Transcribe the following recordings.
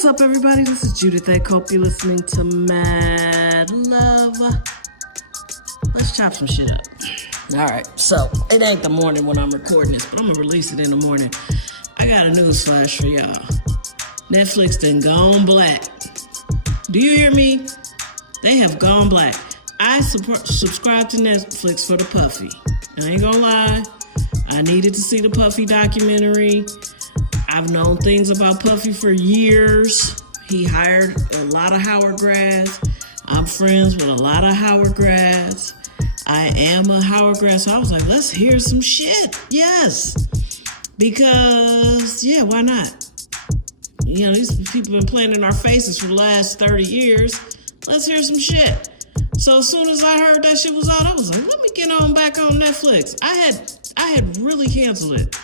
What's up, everybody? This is Judith. I hope you're listening to Mad Love. Let's chop some shit up. All right, so it ain't the morning when I'm recording this, but I'm gonna release it in the morning. I got a news flash for y'all. Netflix done gone black. Do you hear me? They have gone black. I subscribe to Netflix for the Puffy. I ain't gonna lie. I needed to see the Puffy documentary. I've known things about Puffy for years. He hired a lot of Howard grads. I'm friends with a lot of Howard grads. I am a Howard grad, so I was like, let's hear some shit. Yes. Because, yeah, why not? You know, these people have been playing in our faces for the last 30 years. Let's hear some shit. So as soon as I heard that shit was out, I was like, let me get on back on Netflix. I had really canceled it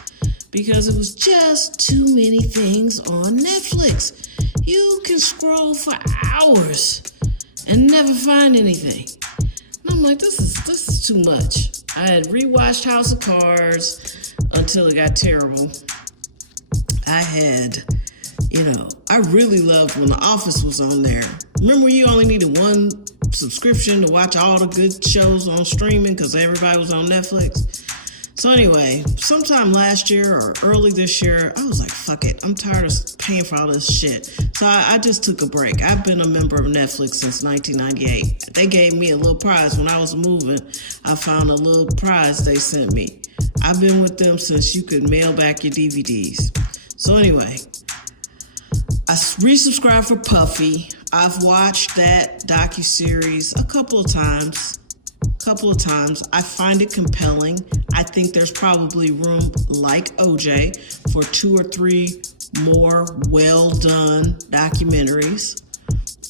because it was just too many things on Netflix. You can scroll for hours and never find anything. And I'm like, this is too much. I had rewatched House of Cards until it got terrible. I had, I really loved when The Office was on there. Remember when you only needed one subscription to watch all the good shows on streaming because everybody was on Netflix? So anyway, sometime last year or early this year, I was like, fuck it. I'm tired of paying for all this shit. So I just took a break. I've been a member of Netflix since 1998. They gave me a little prize when I was moving. I found a little prize they sent me. I've been with them since you could mail back your DVDs. So anyway, I resubscribed for Puffy. I've watched that docuseries a couple of times. I find it compelling. I think there's probably room, like OJ, for 2 or 3 more well-done documentaries.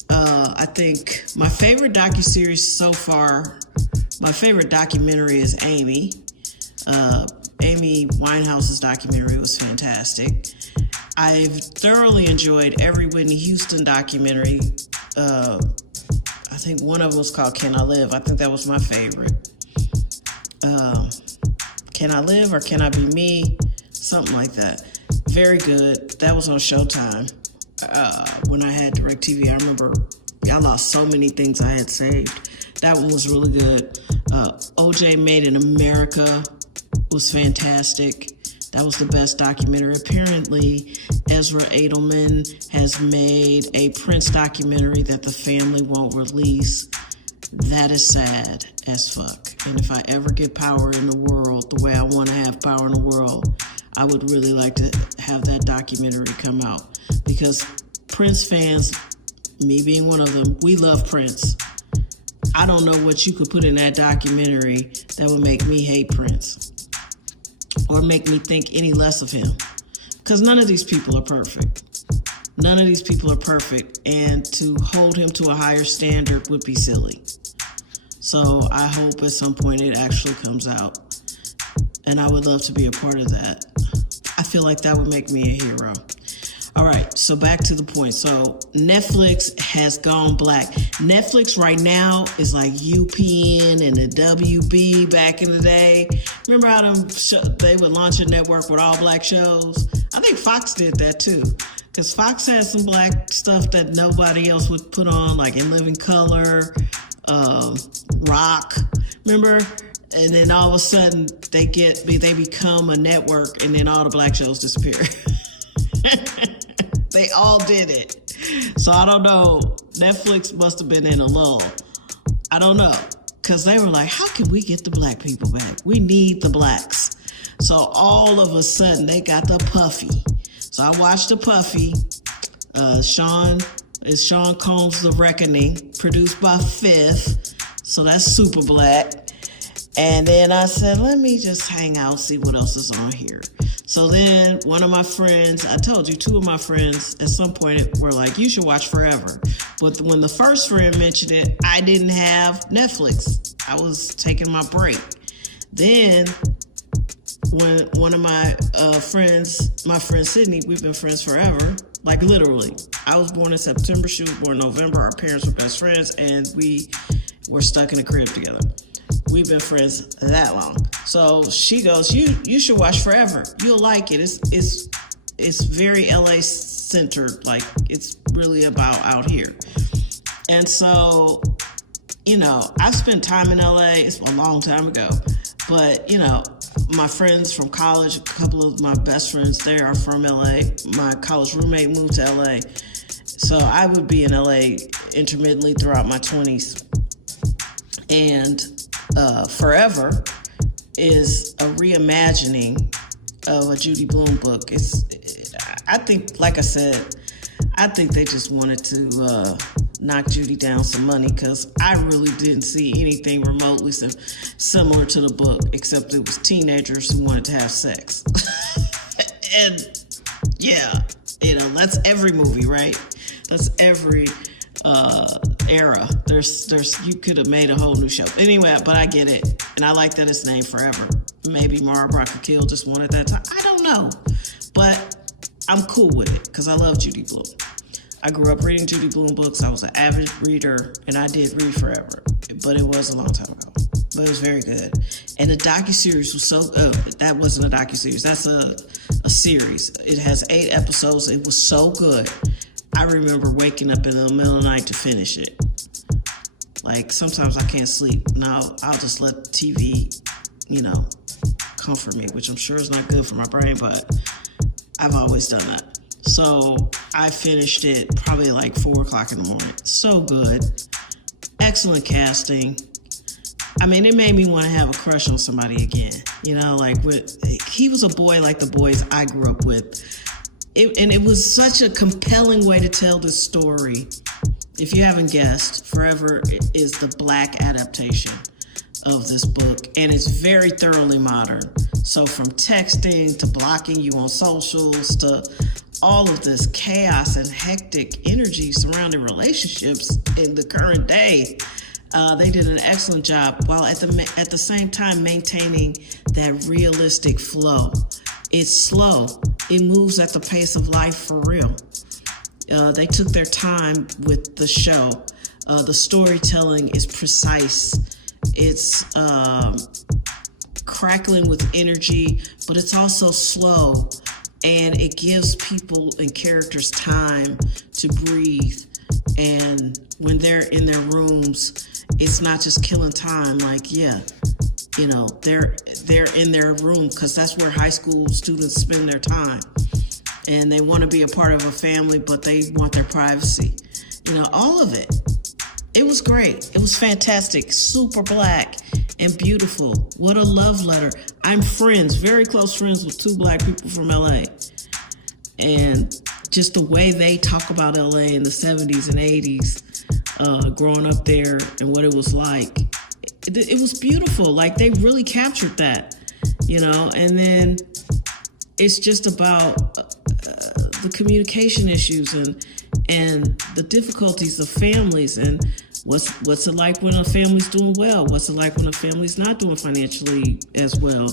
I think my favorite docuseries so far, my favorite documentary is Amy. Amy Winehouse's documentary was fantastic. I've thoroughly enjoyed every Whitney Houston documentary. I think one of them was called Can I Live? I think that was my favorite. Can I Live or Can I Be Me? Something like that. Very good. That was on Showtime. When I had DirecTV, I remember I lost so many things I had saved. That one was really good. OJ Made in America was fantastic. That was the best documentary. Apparently, Ezra Edelman has made a Prince documentary that the family won't release. That is sad as fuck. And if I ever get power in the world, the way I want to have power in the world, I would really like to have that documentary come out. Because Prince fans, me being one of them, we love Prince. I don't know what you could put in that documentary that would make me hate Prince or make me think any less of him. Because none of these people are perfect. None of these people are perfect. And to hold him to a higher standard would be silly. So I hope at some point it actually comes out. And I would love to be a part of that. I feel like that would make me a hero. All right, so back to the point. So Netflix has gone black. Netflix right now is like UPN and the WB back in the day. Remember how they would launch a network with all black shows? I think Fox did that too. Because Fox had some black stuff that nobody else would put on, like In Living Color, Rock. Remember? And then all of a sudden they become a network, and then all the black shows disappear. They all did it. So I don't know. Netflix must have been in a lull. I don't know. Because they were like, how can we get the black people back? We need the blacks. So all of a sudden they got the Puffy. So I watched the Puffy. Sean Combs' The Reckoning, produced by Fifth. So that's super black. And then I said, let me just hang out, see what else is on here. So then one of my friends, I told you, 2 of my friends at some point were like, you should watch Forever. But when the first friend mentioned it, I didn't have Netflix. I was taking my break. Then when one of my friends, my friend Sydney, we've been friends forever, like literally. I was born in September, she was born in November. Our parents were best friends, and we were stuck in a crib together. We've been friends that long. So she goes, you should watch Forever. You'll like it. It's very LA centered, like it's really about out here. And so, I've spent time in LA. It's a long time ago, but my friends from college, a couple of my best friends there are from LA. My college roommate moved to LA. So I would be in LA intermittently throughout my 20s. And Forever is a reimagining of a Judy Blume book. I think, like I said, I think they just wanted to knock Judy down some money, because I really didn't see anything remotely similar to the book, except it was teenagers who wanted to have sex. And yeah, that's every movie, right? That's every era. There's you could have made a whole new show. Anyway, but I get it. And I like that it's named Forever. Maybe Mara Brock Kill just wanted that time. I don't know. But I'm cool with it because I love Judy Blume. I grew up reading Judy Blume books. I was an avid reader, and I did read Forever. But it was a long time ago. But it was very good. And the docuseries was so... that wasn't a docuseries. That's a series. It has 8 episodes. It was so good. I remember waking up in the middle of the night to finish it. Like, sometimes I can't sleep. Now, I'll just let the TV, comfort me, which I'm sure is not good for my brain, but I've always done that. So I finished it probably like 4 o'clock in the morning. So good. Excellent casting. I mean, it made me want to have a crush on somebody again. He was a boy like the boys I grew up with. And it was such a compelling way to tell this story. If you haven't guessed, Forever is the Black adaptation of this book, and it's very thoroughly modern. So from texting to blocking you on socials to all of this chaos and hectic energy surrounding relationships in the current day, they did an excellent job, while at the same time maintaining that realistic flow. It's slow. It moves at the pace of life for real. They took their time with the show. The storytelling is precise. It's crackling with energy, but it's also slow. And it gives people and characters time to breathe. And when they're in their rooms, it's not just killing time. They're in their room because that's where high school students spend their time. And they want to be a part of a family, but they want their privacy. All of it. It was great. It was fantastic. Super Black and beautiful. What a love letter. I'm very close friends with 2 Black people from LA. And just the way they talk about LA in the 70s and 80s, growing up there and what it was like. It was beautiful. They really captured that, and then it's just about the communication issues and the difficulties of families, and what's it like when a family's doing well? What's it like when a family's not doing financially as well?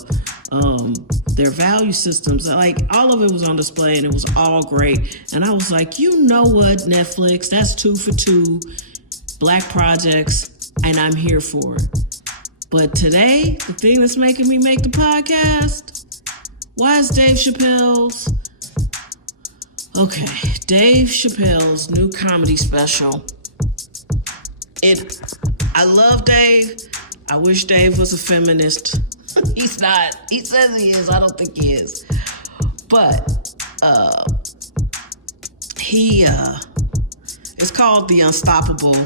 Their value systems, all of it was on display, and it was all great. And I was like, you know what, Netflix, that's 2 for 2 Black projects, and I'm here for it. But today, the thing that's making me make the podcast, why is Dave Chappelle's new comedy special. I love Dave. I wish Dave was a feminist. He's not. He says he is. I don't think he is. But it's called The Unstoppable,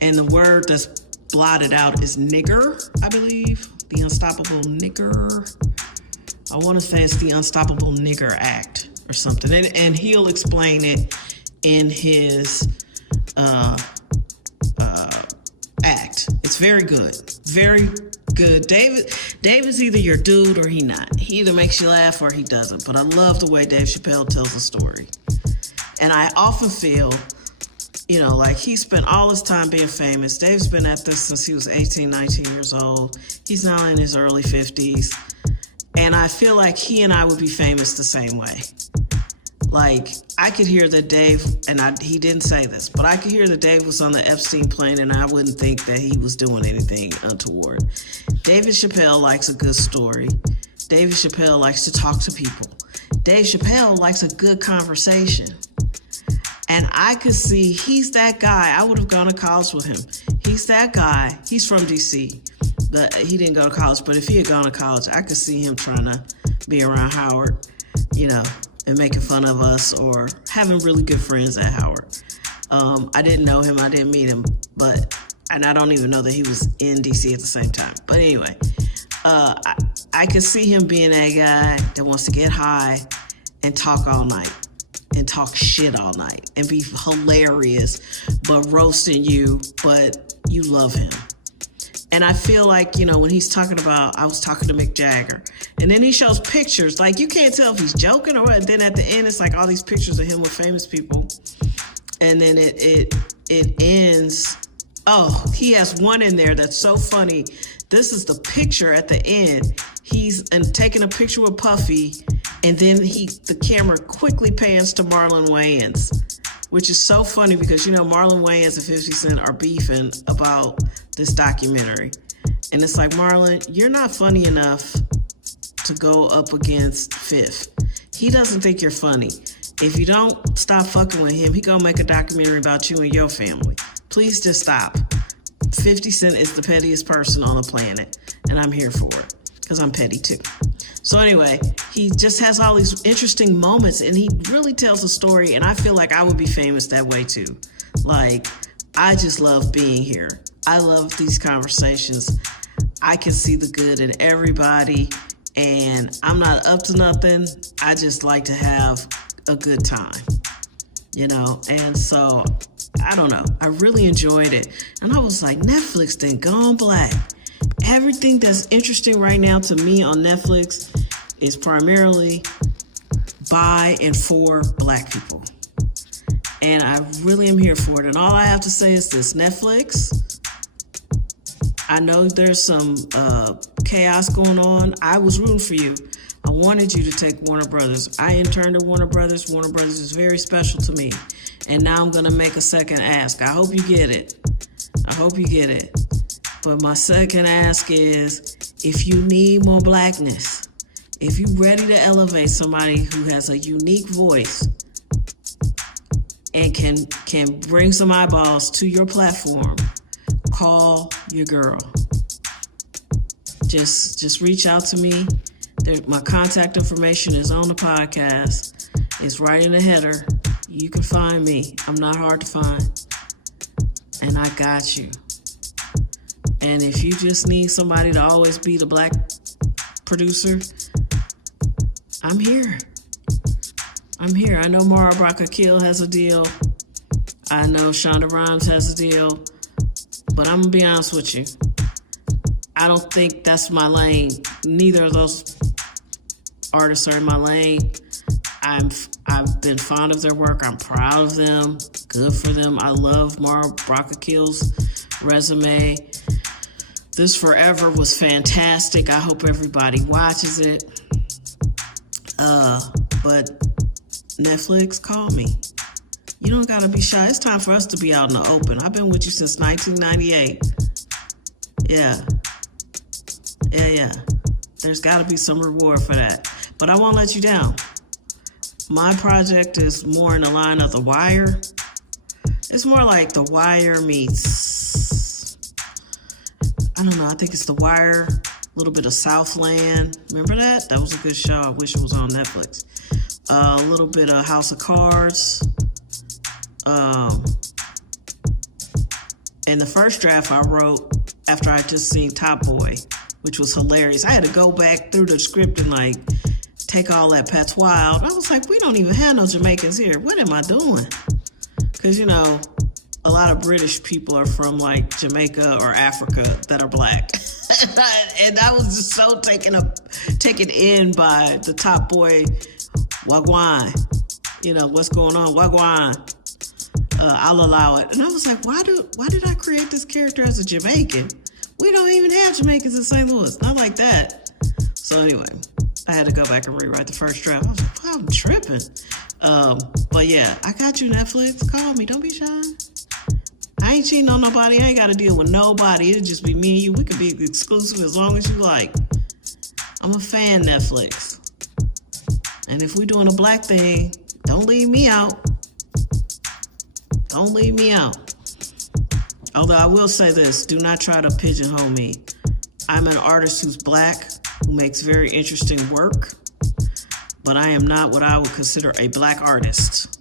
and the word that's blotted out is nigger, I believe. The Unstoppable Nigger. I want to say it's the Unstoppable Nigger Act or something. And he'll explain it in his act. It's very good. Very good. David's either your dude or he not. He either makes you laugh or he doesn't. But I love the way Dave Chappelle tells the story. And I often feel, he spent all his time being famous. Dave's been at this since he was 18, 19 years old. He's now in his early 50s. And I feel like he and I would be famous the same way. I could hear that Dave, and he didn't say this, but I could hear that Dave was on the Epstein plane, and I wouldn't think that he was doing anything untoward. David Chappelle likes a good story. David Chappelle likes to talk to people. Dave Chappelle likes a good conversation. And I could see he's that guy. I would have gone to college with him. He's that guy. He's from D.C. But he didn't go to college. But if he had gone to college, I could see him trying to be around Howard, and making fun of us or having really good friends at Howard. I didn't know him. I didn't meet him. And I don't even know that he was in D.C. at the same time. But anyway, I could see him being that guy that wants to get high and talk all night. And talk shit all night and be hilarious, but roasting you, but you love him. And I feel like, when he's talking about, I was talking to Mick Jagger, and then he shows pictures, like you can't tell if he's joking or what. And then at the end, it's like all these pictures of him with famous people. And then it ends. Oh, he has one in there that's so funny. This is the picture at the end. He's taking a picture with Puffy, and then the camera quickly pans to Marlon Wayans, which is so funny because, Marlon Wayans and 50 Cent are beefing about this documentary. And it's like, Marlon, you're not funny enough to go up against Fifth. He doesn't think you're funny. If you don't stop fucking with him, he gonna make a documentary about you and your family. Please just stop. 50 Cent is the pettiest person on the planet, and I'm here for it because I'm petty too. So anyway, he just has all these interesting moments, and he really tells a story, and I feel like I would be famous that way too. Like, I just love being here. I love these conversations. I can see the good in everybody, and I'm not up to nothing. I just like to have a good time, and so I don't know. I really enjoyed it. And I was like, Netflix then gone black. Everything that's interesting right now to me on Netflix is primarily by and for black people. And I really am here for it. And all I have to say is this, Netflix, I know there's some chaos going on. I was rooting for you. I wanted you to take Warner Brothers. I interned at Warner Brothers. Warner Brothers is very special to me. And now I'm going to make a second ask. I hope you get it. But my second ask is, if you need more blackness, if you're ready to elevate somebody who has a unique voice and can bring some eyeballs to your platform, call your girl. Just reach out to me. My contact information is on the podcast. It's right in the header. You can find me. I'm not hard to find. And I got you. And if you just need somebody to always be the black producer, I'm here. I know Mara Brock-Akil has a deal. I know Shonda Rhimes has a deal. But I'm going to be honest with you. I don't think that's my lane. Neither of those artists are in my lane. I've been fond of their work. I'm proud of them. Good for them. I love Mara Brock-Akil's resume. This Forever was fantastic. I hope everybody watches it. But Netflix, call me. You don't gotta be shy. It's time for us to be out in the open. I've been with you since 1998. Yeah. There's gotta be some reward for that. But I won't let you down. My project is more in the line of The Wire. It's more like The Wire meets, I don't know, I think it's The Wire, a little bit of Southland. Remember that? That was a good show. I wish it was on Netflix. A little bit of House of Cards. And the first draft I wrote after I just seen Top Boy, which was hilarious. I had to go back through the script and take all that patois out. I was like, we don't even have no Jamaicans here. What am I doing? Because, a lot of British people are from Jamaica or Africa that are black. And I was just so taken in by the Top Boy Wagwan. What's going on? Wagwan. I'll allow it. And I was like, why did I create this character as a Jamaican? We don't even have Jamaicans in St. Louis. Not like that. So anyway, I had to go back and rewrite the first draft. I was like, wow, I'm tripping. But yeah, I got you, Netflix. Call me. Don't be shy. I ain't cheating on nobody. I ain't got to deal with nobody. It'll just be me and you. We could be exclusive as long as you like. I'm a fan, Netflix. And if we're doing a black thing, don't leave me out. Don't leave me out. Although I will say this, do not try to pigeonhole me. I'm an artist who's black, who makes very interesting work, but I am not what I would consider a black artist.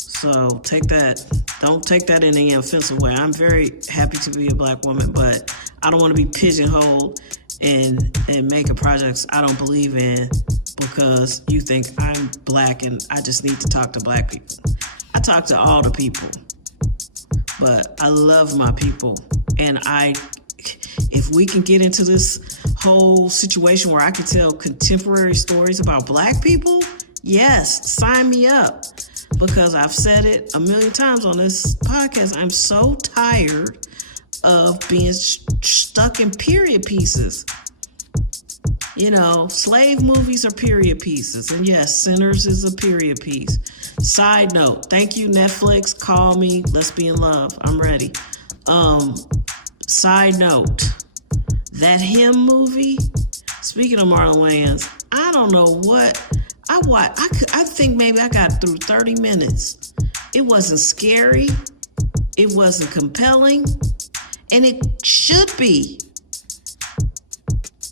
So take that. Don't take that in any offensive way. I'm very happy to be a black woman, but I don't want to be pigeonholed and making projects I don't believe in because you think I'm black and I just need to talk to black people. I talk to all the people, but I love my people. And if we can get into this whole situation where I can tell contemporary stories about black people, yes, sign me up. Because I've said it a million times on this podcast, I'm so tired of being stuck in period pieces. You know, slave movies are period pieces. And yes, Sinners is a period piece. Side note, thank you, Netflix. Call me. Let's be in love. I'm ready. Side note, that Him movie, speaking of Marlon Wayans, I don't know what I think maybe I got through 30 minutes. It wasn't scary. It wasn't compelling. And it should be.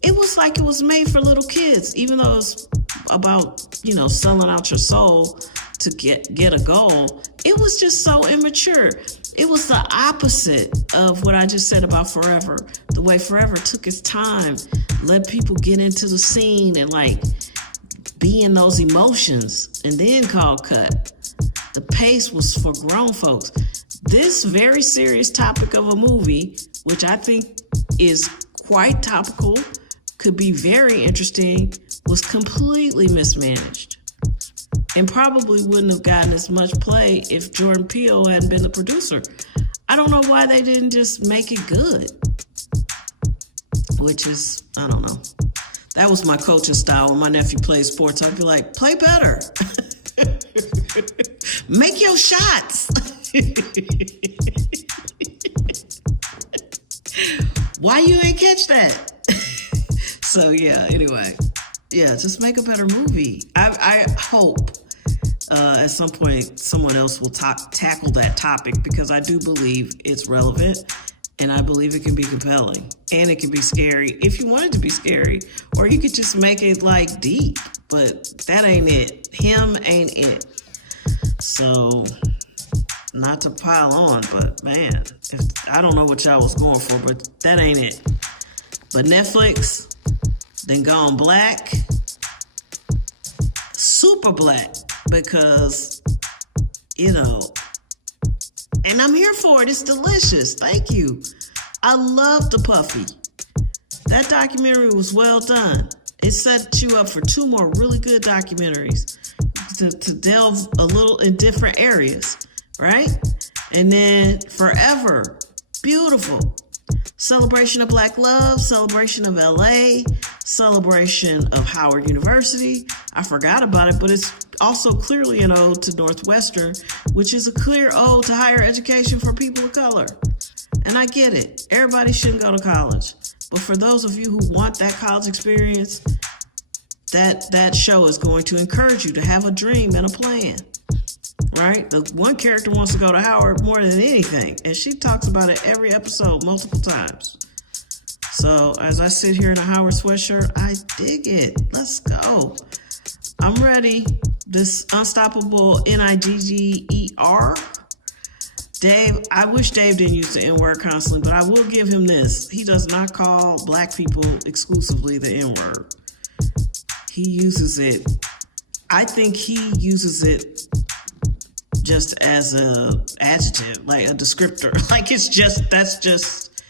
It was like it was made for little kids, even though it's about, selling out your soul to get a goal. It was just so immature. It was the opposite of what I just said about Forever. The way Forever took its time, let people get into the scene and be in those emotions and then call cut. The pace was for grown folks. This very serious topic of a movie, which I think is quite topical, could be very interesting, was completely mismanaged and probably wouldn't have gotten as much play if Jordan Peele hadn't been the producer. I don't know why they didn't just make it good, which is, I don't know. That was my coaching style. When my nephew plays sports, I'd be like, play better. Make your shots. Why you ain't catch that? So yeah, anyway. Yeah, just make a better movie. I hope at some point someone else will tackle that topic because I do believe it's relevant. And I believe it can be compelling and it can be scary if you want it to be scary, or you could just make it deep, but that ain't it. Him ain't it. So not to pile on, but man, I don't know what y'all was going for, but that ain't it. But Netflix, then gone black, super black, because, and I'm here for it. It's delicious. Thank you. I love the Puffy. That documentary was well done. It set you up for 2 more really good documentaries to delve a little in different areas, right? And then Forever, beautiful. Celebration of Black love, celebration of LA, celebration of Howard University. I forgot about it, but it's also clearly an ode to Northwestern, which is a clear ode to higher education for people of color. And I get it. Everybody shouldn't go to college. But for those of you who want that college experience, that show is going to encourage you to have a dream and a plan. Right? The one character wants to go to Howard more than anything. And she talks about it every episode multiple times. So as I sit here in a Howard sweatshirt, I dig it. Let's go. I'm ready. This unstoppable Nigger. Dave, I wish Dave didn't use the N-word constantly, but I will give him this. He does not call black people exclusively the N-word. He uses it. I think he uses it just as a adjective, like a descriptor. That's just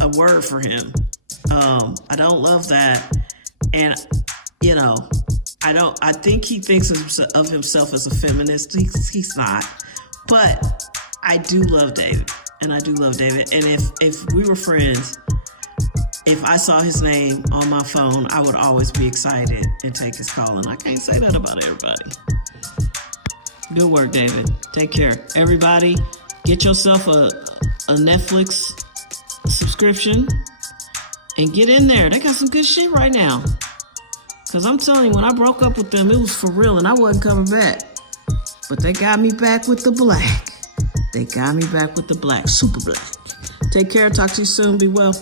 a word for him. I don't love that. And, I think he thinks of himself as a feminist. He's not. But I do love David. And I do love David. And if we were friends, if I saw his name on my phone, I would always be excited and take his call. And I can't say that about everybody. Good work, David. Take care. Everybody, get yourself a Netflix subscription and get in there. They got some good shit right now. Because I'm telling you, when I broke up with them, it was for real and I wasn't coming back. But they got me back with the black. They got me back with the black. Super black. Take care. Talk to you soon. Be well.